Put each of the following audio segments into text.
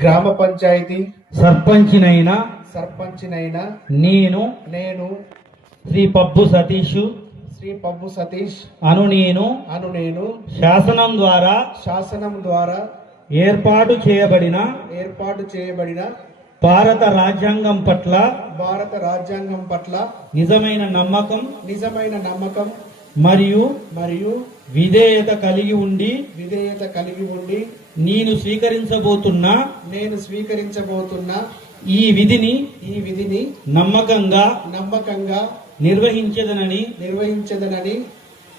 గ్రామ పంచాయతీ సర్పంచినైన సర్పంచినైన నేను నేను శ్రీ పబ్బు సతీష్ శ్రీ పబ్బు సతీష్ అను నేను అను నేను శాసనం ద్వారా శాసనం ద్వారా ఏర్పాటు చేయబడిన ఏర్పాటు చేయబడిన భారత రాజ్యాంగం పట్ల భారత రాజ్యాంగం పట్ల నిజమైన నమ్మకం నిజమైన నమ్మకం మరియు మరియు విధేయత కలిగి ఉండి విధేయత కలిగి ఉండి నేను స్వీకరించబోతున్న నేను స్వీకరించబోతున్న ఈ విధిని ఈ విధిని నమ్మకంగా నమ్మకంగా నిర్వహించదనని నిర్వహించదనని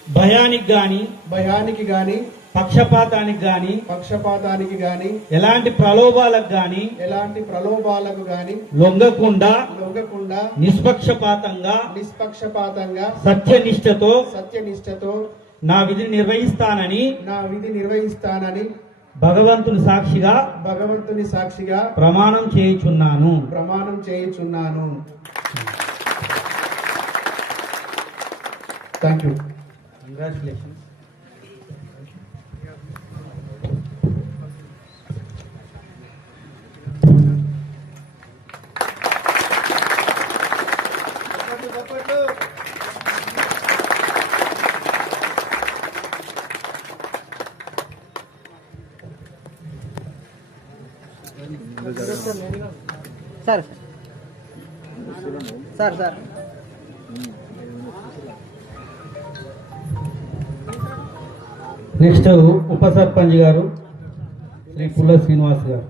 భయానికి గాని భయానికి గాని పక్షపాతానికి గాని పక్షపాతానికి గాని ఎలాంటి ప్రలోభాలకు గాని ఎలాంటి ప్రలోభాలకు గాని లొంగకుండా లొంగకుండా నిష్పక్షపాతంగా నిష్పక్షపాతంగా సత్యనిష్టతో సత్యనిష్టతో నా విధిని నిర్వహిస్తానని నా విధి నిర్వహిస్తానని భగవంతుని సాక్షిగా భగవంతుని సాక్షిగా ప్రమాణం చేయుచున్నాను. ప్రమాణం చేయుచున్నాను. Thank you congratulation sir. Sir sir. Next ఉప సర్పంచ్ గారు శ్రీ పుల్ల శ్రీనివాస్ గారు.